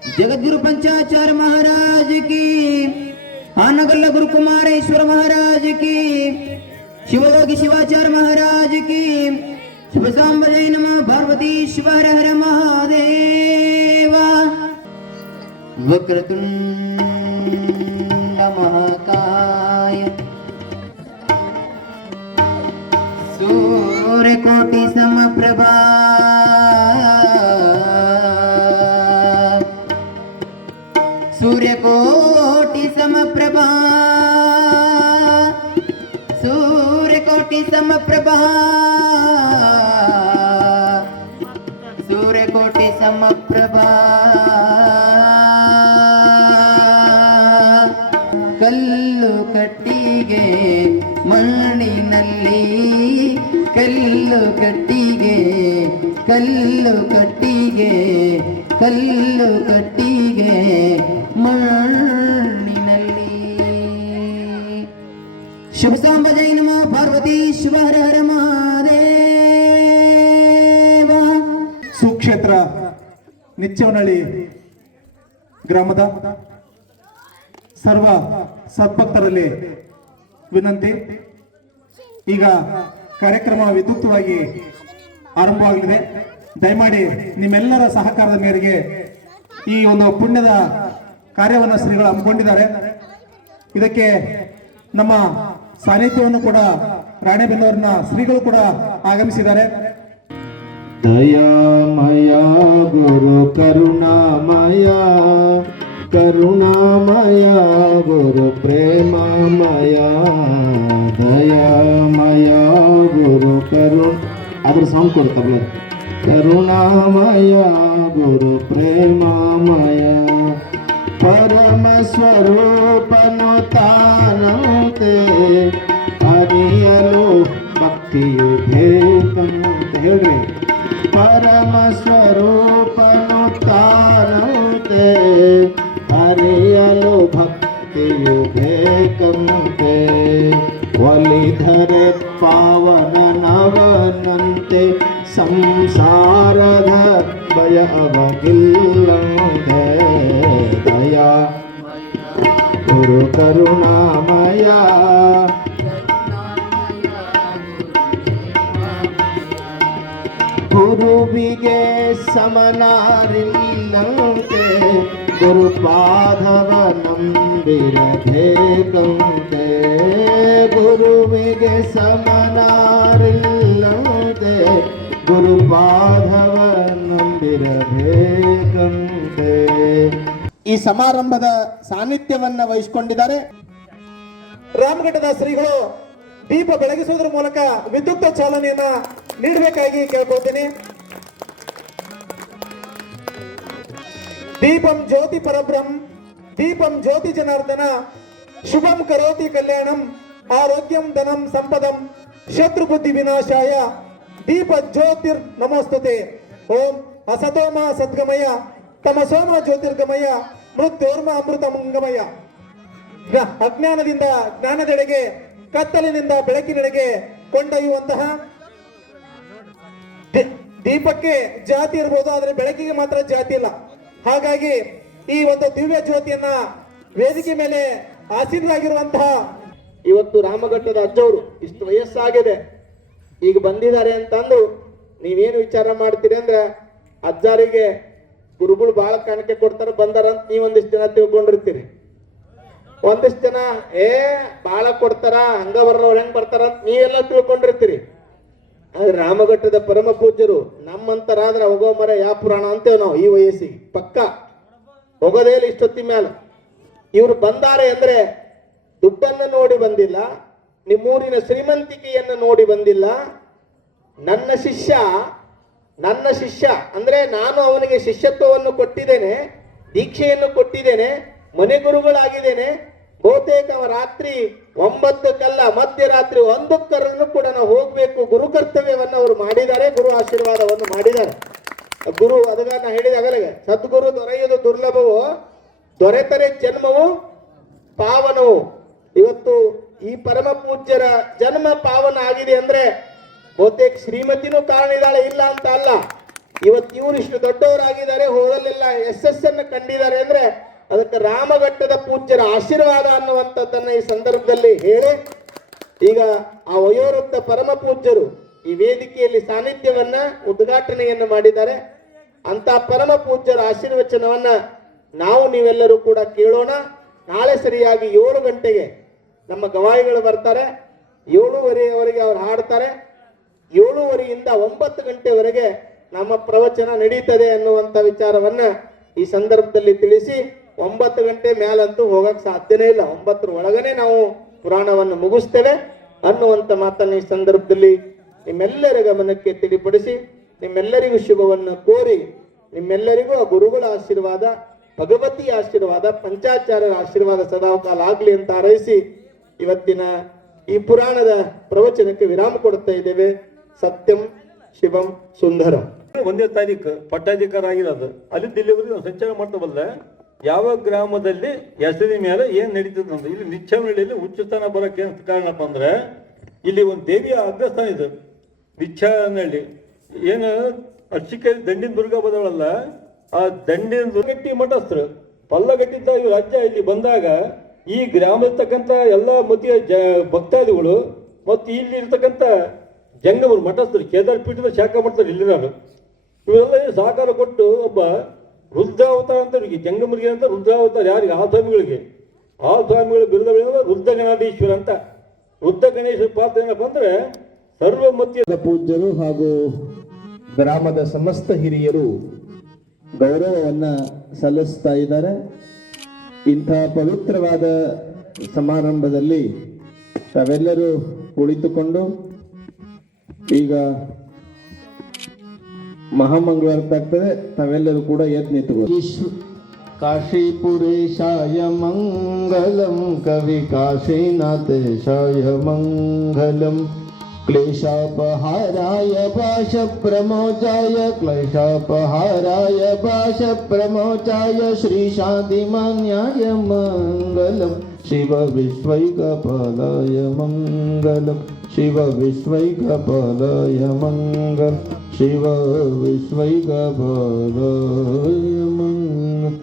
जगद्गुरु पंचाचार्य महाराज की आनगल्ला गुरु कुमारेश्वर महाराज की, शिवयोगी शिवाचार्य महाराज की शुभ सांबजय नमः पार्वतीश्वर हर महादेव। वक्रतुंड महाकाय। सूर्यकोटि समप्रभा ಸೂರ್ಯಕೋಟಿ ಸಮಪ್ರಭಾ. ಸೂರ್ಯಕೋಟಿ ಸಮಪ್ರಭಾ. ಸೂರ್ಯಕೋಟಿ ಸಮಪ್ರಭಾ. ಕಲ್ಲು ಕಟ್ಟಿಗೆ ಮಣ್ಣಿನಲ್ಲಿ, ಕಲ್ಲು ಕಟ್ಟಿಗೆ ಕಲ್ಲು ಕಟ್ಟಿಗೆ ಕಲ್ಲು ಕಟ್ಟಿಗೆ ಮಣ್ಣಿನಲ್ಲಿ. ಶುಭ ಸಾಂಬ ಜೈ ಶುಭ ಹರ ಹರ ಮಹಾದೇವ. ಸುಕ್ಷೇತ್ರ, ನಿಚ್ಚವನಹಳ್ಳಿ ಗ್ರಾಮದ ಸರ್ವ ಸದ್ಭಕ್ತರಲ್ಲಿ ವಿನಂತಿ. ಈಗ ಕಾರ್ಯಕ್ರಮ ವಿದ್ಯುಕ್ತವಾಗಿ ಆರಂಭವಾಗಲಿದೆ. ದಯಮಾಡಿ ನಿಮ್ಮೆಲ್ಲರ ಸಹಕಾರದ ಮೇರೆಗೆ ಈ ಒಂದು ಪುಣ್ಯದ ಕಾರ್ಯವನ್ನು ಶ್ರೀಗಳು ಹಮ್ಮಿಕೊಂಡಿದ್ದಾರೆ. ಇದಕ್ಕೆ ನಮ್ಮ ಸಾನ್ನಿಧ್ಯವನ್ನು ಕೂಡ ರಾಣೆಬೆನ್ನೂರಿನ ಶ್ರೀಗಳು ಕೂಡ ಆಗಮಿಸಿದ್ದಾರೆ. ದಯಾಮಯ ಗುರು ಕರುಣಾಮಯ ಕರುಣಾಮಯ ಗುರು ಪ್ರೇಮಮಯ, ದಯಾಮಯ ಗುರು ಕರು ಅದ್ರ ಸಾಂಗ್ ಕೊಡ್ತಾರೆ ಕರುಣಾಮಯ ಗುರು ಪ್ರೇಮಮಯ. परम स्वरूपनु तारं ते हरियलो भक्तियुभेतं देवे परम स्वरूपनु तारं ते हरियलो भक्तियुभेतं ते वलिधर पावन ಅವಗಿಲ್ಲದೆ ದಯಾ ಗುರು ಕರುಣಾಮಯ ಗುರುವಿಗೆ ಸಮನಾರಿಲ್ಲಂತೆ ಗುರುಪಾದವ ನಂಬಿರಬೇಕಂತೆ ಗುರುವಿಗೆ ಸಮನಾರಿಲ್ಲಂತೆ ಗುರುಪಾದವ ಈ ಸಮಾರಂಭದ ಸಾನ್ನಿಧ್ಯವನ್ನ ವಹಿಸಿಕೊಂಡಿದ್ದಾರೆ ರಾಮಘಟ್ಟದ ಶ್ರೀಗಳು. ದೀಪ ಬೆಳಗಿಸುವುದರ ಮೂಲಕ ವಿದ್ಯುಕ್ತ ಚಾಲನೆಯನ್ನ ನೀಡಬೇಕಾಗಿ ಕೇಳ್ಕೊಳ್ತೀನಿ. ದೀಪಂ ಜ್ಯೋತಿ ಪರಬ್ರಹ್ಮ, ದೀಪಂ ಜ್ಯೋತಿ ಜನಾರ್ದನ, ಶುಭಂ ಕರೋತಿ ಕಲ್ಯಾಣಂ, ಆರೋಗ್ಯಂ ಧನಂ ಸಂಪದಂ, ಶತ್ರು ಬುದ್ಧಿ ವಿನಾಶಾಯ, ದೀಪ ಜ್ಯೋತಿರ್ ನಮೋಸ್ತುತೆ. ಓಂ ಅಸತೋಮ ಸದ್ಗಮಯ ತಮಸೋಮ ಜ್ಯೋತಿರ್ಗಮಯ ಮೃತ್ಯೋರ್ಮ ಅಮೃತ ಮಂಗಮಯ ಅಜ್ಞಾನದಿಂದ ಜ್ಞಾನದೆಡೆಗೆ, ಕತ್ತಲಿನಿಂದ ಬೆಳಕಿನೆಡೆಗೆ ಕೊಂಡೊಯ್ಯುವಂತಹ ದೀಪಕ್ಕೆ ಜಾತಿ ಇರ್ಬೋದು, ಆದ್ರೆ ಬೆಳಕಿಗೆ ಮಾತ್ರ ಜಾತಿ ಇಲ್ಲ. ಹಾಗಾಗಿ ಈ ಒಂದು ದಿವ್ಯ ಜ್ಯೋತಿಯನ್ನ ವೇದಿಕೆ ಮೇಲೆ ಆಸೀನರಾಗಿರುವಂತಹ ಇವತ್ತು ರಾಮಘಟ್ಟದ ಅಜ್ಜವರು ಇಷ್ಟು ವಯಸ್ಸಾಗಿದೆ. ಈಗ ಬಂದಿದ್ದಾರೆ ಅಂತಂದು ನೀವೇನು ವಿಚಾರ ಮಾಡ್ತೀರಿ ಅಂದ್ರೆ ಅಜ್ಜಾರಿಗೆ ಗುರುಗಳು ಬಹಳ ಕಾಣಿಕೆ ಕೊಡ್ತಾರೆ ಬಂದಾರ ಅಂತ ನೀವೊಂದಿಷ್ಟು ಜನ ತಿಳ್ಕೊಂಡಿರ್ತೀರಿ. ಒಂದಿಷ್ಟು ಜನ ಏ, ಬಾಳ ಕೊಡ್ತಾರ, ಹಂಗ ಬರ್ರವ್ರು ಹೆಂಗ್ ಬರ್ತಾರ ಅಂತ ನೀವೆಲ್ಲ ತಿಳ್ಕೊಂಡಿರ್ತೀರಿ. ಆದ್ರೆ ರಾಮಘಟ್ಟದ ಪರಮ ಪೂಜ್ಯರು ನಮ್ಮಂತರಾದ್ರೆ ಹೋಗೋ ಮರ ಯಾ ಪುರಾಣ ಅಂತೇವ್ ನಾವು ಈ ವಯಸ್ಸಿಗೆ, ಪಕ್ಕ. ಹೋಗೋದೇ ಇಲ್ಲ ಇಷ್ಟೊತ್ತಿ ಮ್ಯಾಲ. ಇವ್ರು ಬಂದಾರೆ ಅಂದ್ರೆ ದುಡ್ಡನ್ನು ನೋಡಿ ಬಂದಿಲ್ಲ, ನಿಮ್ಮೂರಿನ ಶ್ರೀಮಂತಿಕೆಯನ್ನು ನೋಡಿ ಬಂದಿಲ್ಲ. ನನ್ನ ಶಿಷ್ಯ ನನ್ನ ಶಿಷ್ಯ, ಅಂದ್ರೆ ನಾನು ಅವನಿಗೆ ಶಿಷ್ಯತ್ವವನ್ನು ಕೊಟ್ಟಿದ್ದೇನೆ, ದೀಕ್ಷೆಯನ್ನು ಕೊಟ್ಟಿದ್ದೇನೆ ಮನೆ ಗುರುಗಳಾಗಿದ್ದೇನೆ ಬಹುತೇಕ ರಾತ್ರಿ ಒಂಬತ್ತಕ್ಕಲ್ಲ ಮಧ್ಯರಾತ್ರಿ ಒಂದಕ್ಕರನ್ನು ಕೂಡ ನಾವು ಹೋಗ್ಬೇಕು, ಗುರು ಕರ್ತವ್ಯವನ್ನು ಅವರು ಮಾಡಿದ್ದಾರೆ, ಗುರು ಆಶೀರ್ವಾದವನ್ನು ಮಾಡಿದ್ದಾರೆ. ಗುರು ಅದಗ ನಾ ಹೇಳಿದ ಅಗಲಿಗೆ ಸದ್ಗುರು ದೊರೆಯುವುದು ದುರ್ಲಭವು? ದೊರೆತರೆ ಜನ್ಮವು? ಪಾವನವು? ಇವತ್ತು ಈ ಪರಮ ಪೂಜ್ಯರ ಜನ್ಮ ಪಾವನ ಆಗಿದೆ ಅಂದ್ರೆ ಬಹುತೇಕ ಶ್ರೀಮತಿನೂ ಕಾರಣ ಇದ್ದಾಳೆ, ಇಲ್ಲ ಅಂತ ಅಲ್ಲ. ಇವತ್ತು ಇವರು ಇಷ್ಟು ದೊಡ್ಡವರಾಗಿದ್ದಾರೆ ಹೋದಲ್ಲೆಲ್ಲ ಯಶಸ್ಸನ್ನು ಕಂಡಿದ್ದಾರೆ ಅಂದ್ರೆ ಅದಕ್ಕೆ ರಾಮಘಟ್ಟದ ಪೂಜ್ಯರ ಆಶೀರ್ವಾದ ಅನ್ನುವಂಥದ್ದನ್ನ ಈ ಸಂದರ್ಭದಲ್ಲಿ ಹೇಳಿ, ಈಗ ಆ ವಯೋವೃದ್ಧ ಪರಮ ಪೂಜ್ಯರು ಈ ವೇದಿಕೆಯಲ್ಲಿ ಸಾನ್ನಿಧ್ಯವನ್ನ ಉದ್ಘಾಟನೆಯನ್ನು ಮಾಡಿದ್ದಾರೆ. ಅಂತ ಪರಮ ಪೂಜ್ಯರ ಆಶೀರ್ವಚನವನ್ನ ನಾವು ನೀವೆಲ್ಲರೂ ಕೂಡ ಕೇಳೋಣ. ನಾಳೆ ಸರಿಯಾಗಿ ಏಳು ಗಂಟೆಗೆ ನಮ್ಮ ಗವಾಯಿಗಳು ಬರ್ತಾರೆ. ಏಳೂವರೆಯವರೆಗೆ ಅವ್ರು ಹಾಡ್ತಾರೆ. ಏಳೂವರೆಯಿಂದ ಒಂಬತ್ತು ಗಂಟೆವರೆಗೆ ನಮ್ಮ ಪ್ರವಚನ ನಡೀತದೆ ಅನ್ನುವಂಥ ವಿಚಾರವನ್ನ ಈ ಸಂದರ್ಭದಲ್ಲಿ ತಿಳಿಸಿ ಒಂಬತ್ತು ಗಂಟೆ ಮೇಲಂತೂ ಹೋಗಕ್ಕೆ ಸಾಧ್ಯನೇ ಇಲ್ಲ. ಒಂಬತ್ತರ ಒಳಗನೆ ನಾವು ಪುರಾಣವನ್ನು ಮುಗಿಸ್ತೇವೆ ಅನ್ನುವಂಥ ಮಾತನ್ನು ಈ ಸಂದರ್ಭದಲ್ಲಿ ನಿಮ್ಮೆಲ್ಲರ ಗಮನಕ್ಕೆ ತಿಳಿಪಡಿಸಿ ನಿಮ್ಮೆಲ್ಲರಿಗೂ ಶುಭವನ್ನು ಕೋರಿ ನಿಮ್ಮೆಲ್ಲರಿಗೂ ಆ ಗುರುಗಳ ಆಶೀರ್ವಾದ, ಭಗವತಿ ಆಶೀರ್ವಾದ, ಪಂಚಾಚಾರ್ಯರ ಆಶೀರ್ವಾದ ಸದಾಕಾಲ ಆಗಲಿ ಅಂತ ಹಾರೈಸಿ ಇವತ್ತಿನ ಈ ಪುರಾಣದ ಪ್ರವಚನಕ್ಕೆ ವಿರಾಮ ಕೊಡ್ತಾ ಇದ್ದೇವೆ. ಸತ್ಯಂ ಶಿವಂ ಸುಂದರ. ಒಂದೇ ತಾರೀಕು ಪಟ್ಟಾಧಿಕಾರ ಆಗಿರೋದು ಅಲ್ಲಿ ಇಲ್ಲಿವರೆಗೆ ನಾವು ಸಂಚಾರ ಮಾಡ್ತಾವಲ್ಲ ಯಾವ ಗ್ರಾಮದಲ್ಲಿ ಹೆಸರಿನ ಮೇಲೆ ಏನ್ ನಡೀತದೆ ಅಂದ್ರೆ ಇಲ್ಲಿ ನಿಚ್ಚಾವಳಿಯಲ್ಲಿ ಉಚ್ಚಸ್ಥಾನ ಬರೋಕೆ ಕಾರಣಪ್ಪ ಅಂದ್ರೆ ಇಲ್ಲಿ ಒಂದು ದೇವಿಯ ಅಗ್ರಸ್ಥಾನ ಇದೆ. ನಿಚ್ಚಾನಹಳ್ಳಿ ಏನು ಅರ್ಚಿಕೆಯಲ್ಲಿ ದಂಡಿನ ದುರ್ಗ ಬದಲಲ್ಲ ಆ ದಂಡಿನ ದುರ್ಗಟ್ಟಿ ಮಠಸ್ಥರು ಪಲ್ಲಗಟ್ಟಿದ್ದ ಈ ರಾಜ್ಯ ಇಲ್ಲಿ ಬಂದಾಗ ಈ ಗ್ರಾಮದಲ್ಲಿರ್ತಕ್ಕಂಥ ಎಲ್ಲ ಮತಿಯ ಜ ಭಕ್ತಾದಿಗಳು ಮತ್ತು ಇಲ್ಲಿ ಇರ್ತಕ್ಕಂಥ ಜಂಗಮರು ಮಠಸ್ಥರು, ಕೇದಾರ ಪೀಠದ ಶಾಖಾ ಮಠದಲ್ಲಿ ಇಲ್ಲಿ ನಾನು. ಇವರೆಲ್ಲ ಸಹಕಾರ ಕೊಟ್ಟು ಒಬ್ಬ ವೃದ್ಧಾವತಾರ ಅಂತ ಇವರಿಗೆ ಜಂಗಮರಿಗೆ ಅಂತ ವೃದ್ಧಾವತಾರ ಯಾರಿಗೆ? ಆ ಸ್ವಾಮಿಗಳಿಗೆ. ಆ ಸ್ವಾಮಿಗಳ ಬಿರುದಗಳೇನಂದ್ರೆ ವೃದ್ಧ ಗಣಾಧೀಶ್ವರ ಅಂತ. ವೃದ್ಧ ಗಣೇಶ ಪಾತ್ರ ಏನಪ್ಪ ಅಂದ್ರೆ ಸರ್ವಮತಿಯ ಪೂಜ್ಯರು ಹಾಗೂ ಗ್ರಾಮದ ಸಮಸ್ತ ಹಿರಿಯರು ಗೌರವವನ್ನ ಸಲ್ಲಿಸ್ತಾ ಇದ್ದಾರೆ. ಇಂಥ ಪವಿತ್ರವಾದ ಸಮಾರಂಭದಲ್ಲಿ ತಾವೆಲ್ಲರೂ ಕುಳಿತುಕೊಂಡು ಈಗ ಮಹಾಮಂಗಳವಾರಕ್ಕಾಗ್ತದೆ ತಾವೆಲ್ಲರೂ ಕೂಡ ಎದ್ದು ನಿಂತುಕೊಂಡು काशीपुरेशाय मङ्गलं कवि काशीनाथेशाय मङ्गलं क्लेशापहाराय पाशप्रमोचाय क्लेशापहाराय पाशप्रमोचाय श्रीशान्तिमान्याय मङ्गलं शिवविश्वैकपालय मङ्गल शिवविश्वैकपालयमङ्गल शिवविश्वैकपालयमङ्गम्